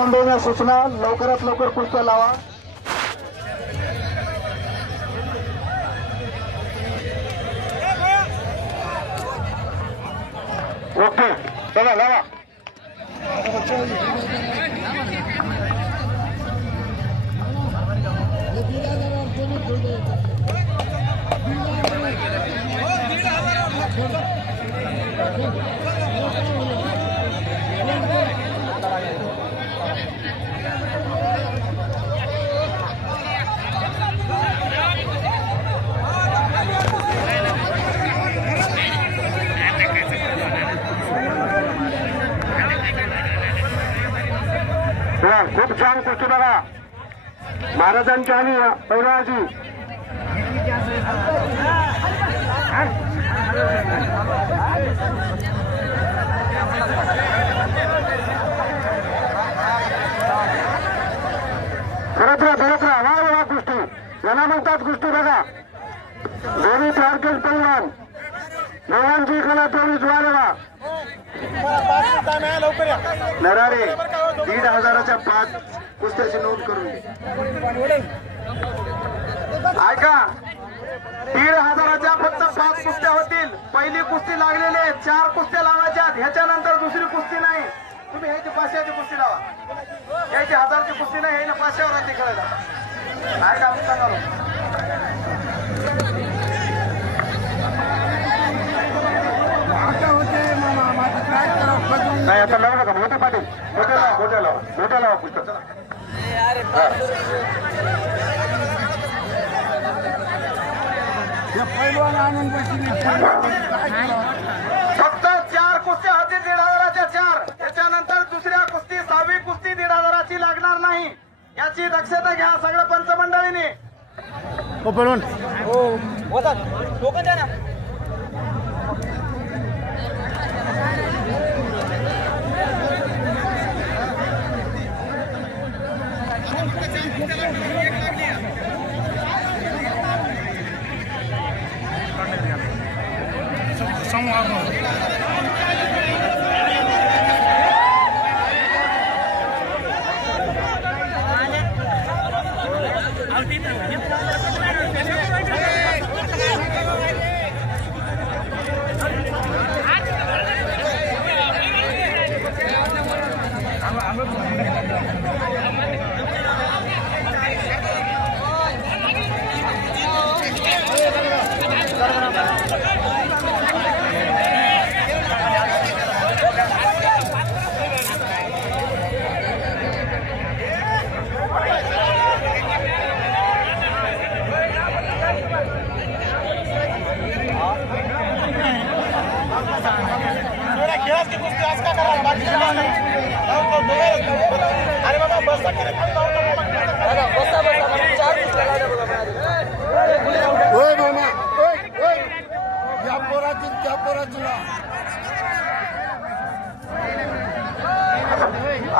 नोंदवण्यास सूचना, लवकरात लवकर कुस्त्या लावा. ओके चला लावा. खूप छान कुस्ती बघा महाराजांची आणि पैलवानाची. खरंच वा कुस्ती यांना म्हणतात कुस्ती बघा. दोन्ही सारखेच पैलवान दोघांची कला तेवढीच वाढवा. नरारे 1,500च्या 5 कुस्त्याची नोंद करून घे. ऐका 1,500च्या फक्त 5 कुस्त्या होतील. पहिली कुस्ती लागलेले 4 कुस्त्या लावायच्या. ह्याच्यानंतर दुसरी कुस्ती नाही. तुम्ही ह्याची 500ची कुस्ती लावा. ह्याची 1000ची कुस्ती नाही. ह्याने 500वरांची खेळायला. ऐका आपण सांगा नाही आता लावू नका. मोठे पाटील मोठ्या लावा पुस्तक. फक्त 4 कुस्त्या होती 1,500च्या 4. त्याच्यानंतर दुसऱ्या कुस्ती 6वी कुस्ती 1,500ची लागणार नाही. याची दक्षता घ्या सगळं पंचमंडळीने. लोक द्या ना.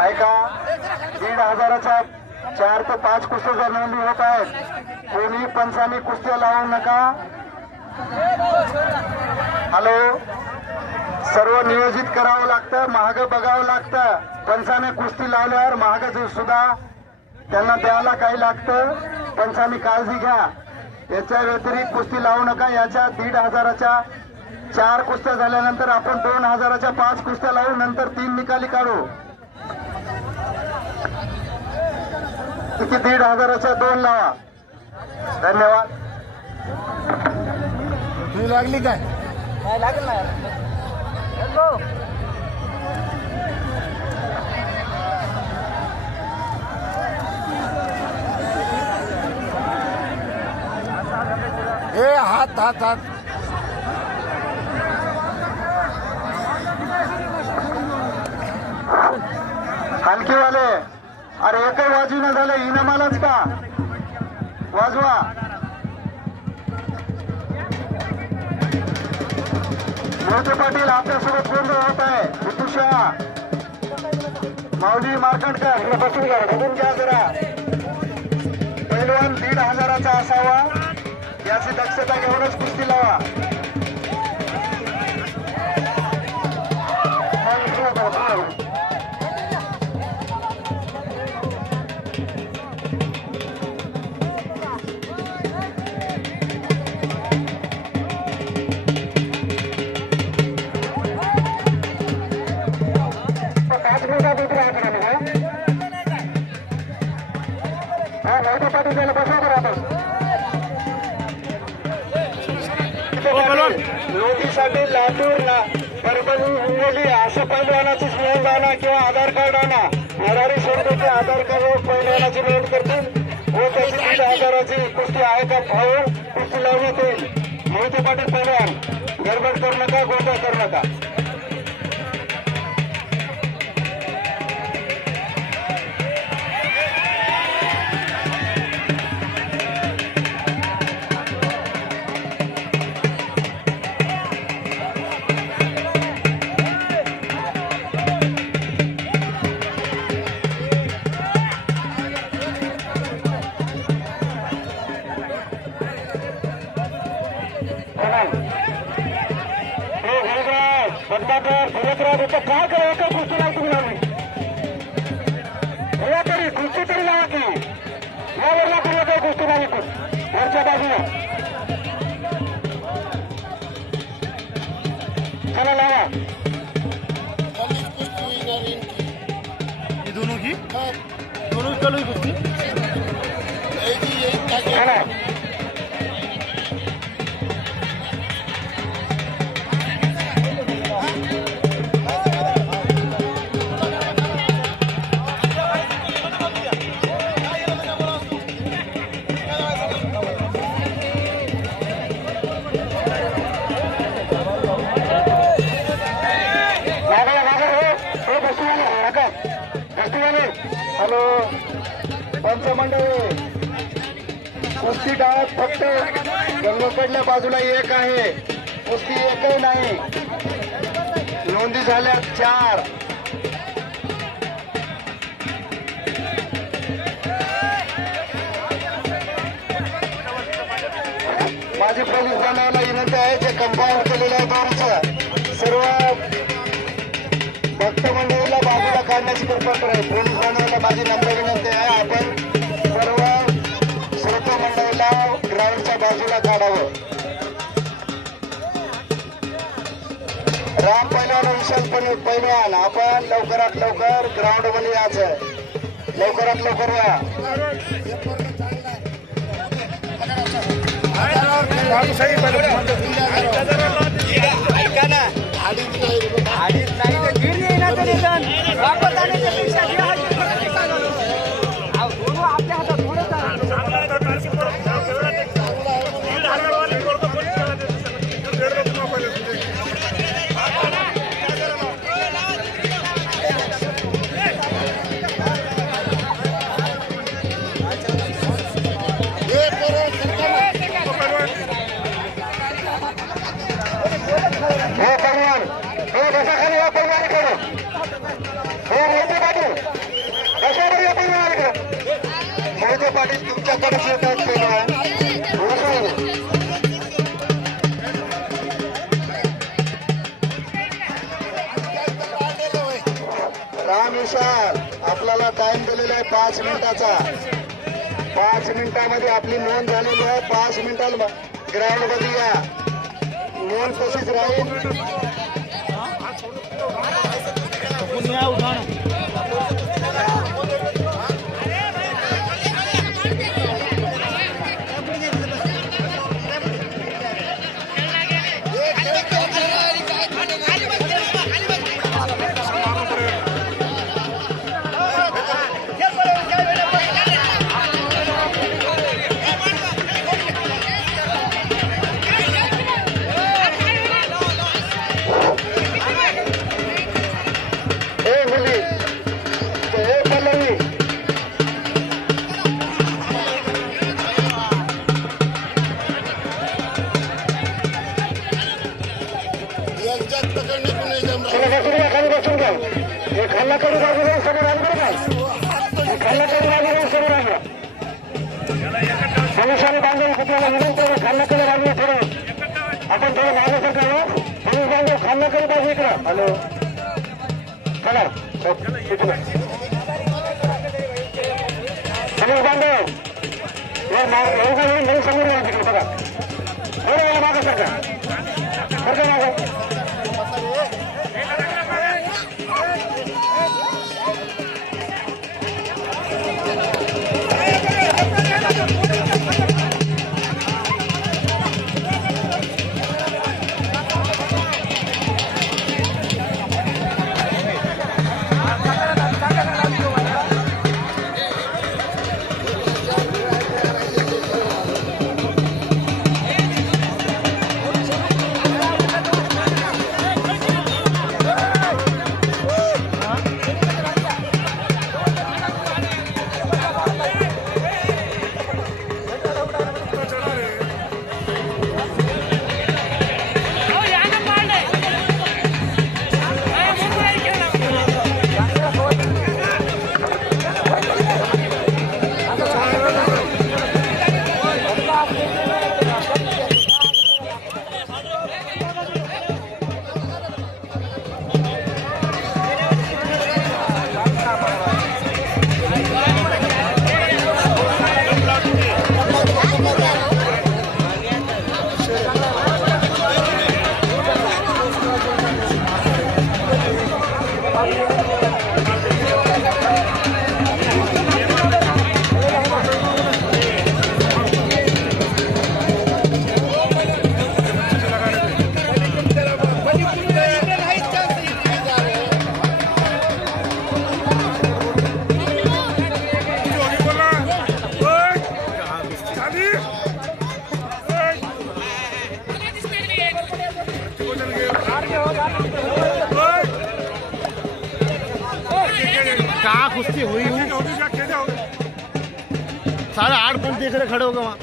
ऐका 1,500च्या 4 ते 5 कुस्त्या नोंदणी होत आहेत. कोणी पंचांनी कुस्त्या लावू नका. हॅलो सर्व नियोजित करावं लागतं. महाग बघावं लागतं. पंचाने कुस्ती लावल्यावर महाग सुद्धा त्यांना द्यायला काही लागतं. पंचांनी काळजी घ्या. याच्या व्यतिरिक्त कुस्ती लावू नका. याच्या 1,500च्या 4 कुस्त्या झाल्यानंतर आपण 2,000च्या 5 कुस्त्या लावू. नंतर 3 निकाली काढू. किती 1,500च्या 2 लावा. धन्यवाद. तुम्ही लागली काय लागेल ना. ए हात हात हात हलकीवाले. अरे एकही वाजवी झालं. इनामालाच का वाजवा. मोठे पाटील आपल्यासोबत गोंधळ होत आहे. विदुषा माऊली मार्कंडकर हे बसून घ्या. बघून घ्या जरा. पैलवान 1,500चा असावा याची दक्षता घेऊनच कुस्ती लावा. कुस्ती झालं बसवा करा आपण नोंदीसाठी लातूर परभणी हिंगोली असं पहिलवानाचीच नोंद आणा किंवा आधार कार्ड आणा. होणारी स्वरूपाचे आधार कार्ड पहिलवानाची नोंद करतील व त्याची 3,000ची कुस्ती आहे का पाहून कुस्ती लावण्यात येईल. मोहिते पाटील पहिलवान गडबड करू नका, गोंधळ करू नका. काय करा एका कुस्ती लावा तुम्ही लावली या तरी कुस्ती तरी लावा की यावर लागून एका कुस्ती लावी वरच्या बाजूला चला लावा दोनों की चालू ही कुस्ती चला हॅलो पंचमंडळी कुस्ती डावात फक्त गंगोकडल्या बाजूला एक आहे कुस्ती एकही नाही नोंदी झाल्या 4 माझी पोलीस बनावाला विनंती आहे जे कंपाऊंड केलेलं आहे दोरचं सर्व भक्त मंडळीला बाजूला काढण्याची कृपा करेल. पोलीस मंडळीला माझी नम्र विनंती आहे आपण सर्व श्रोते मंडळीला ग्राउंडच्या बाजूला काढावं. राम पैलवान विशाल पैलवान आपण लवकरात लवकर ग्राउंड मध्ये यायचं लवकरात लवकर या. ऐका ना अडीच नाही तर गिर येणार निदान वापस आणण्याच्या पेक्षा आपल्या हातात मोहिते पाटील तुमच्याकडे येतात राम विशाल आपल्याला टाइम दिलेला आहे 5 मिनिटाचा 5 मिनिटामध्ये आपली नोंद झालेली आहे 5 मिनिटाला ग्राउंड मध्ये या नोंद तशीच राहील. खाल्ला करू बाजूला समोर आलं बरं का खाल्ला करू बाजूला समोर आलं पोलिसांनी बांधून कुठल्याला विनंती खाल्ला करू बाजूला थोडं आपण थोडं मागे सरकारला पोलीस बांधव खाल्ला करू बाजू इकडं. हॅलो चला पोलीस बांधव समोर या तिकडे बघा बरं मागं सरकार मागं 8:30 देख रहे खड़े होगा वहाँ।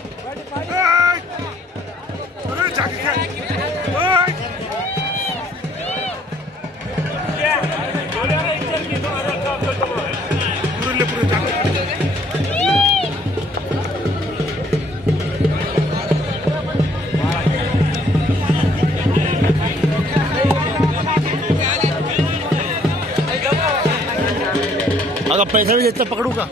अगर पैसा भी देता पकड़ू का।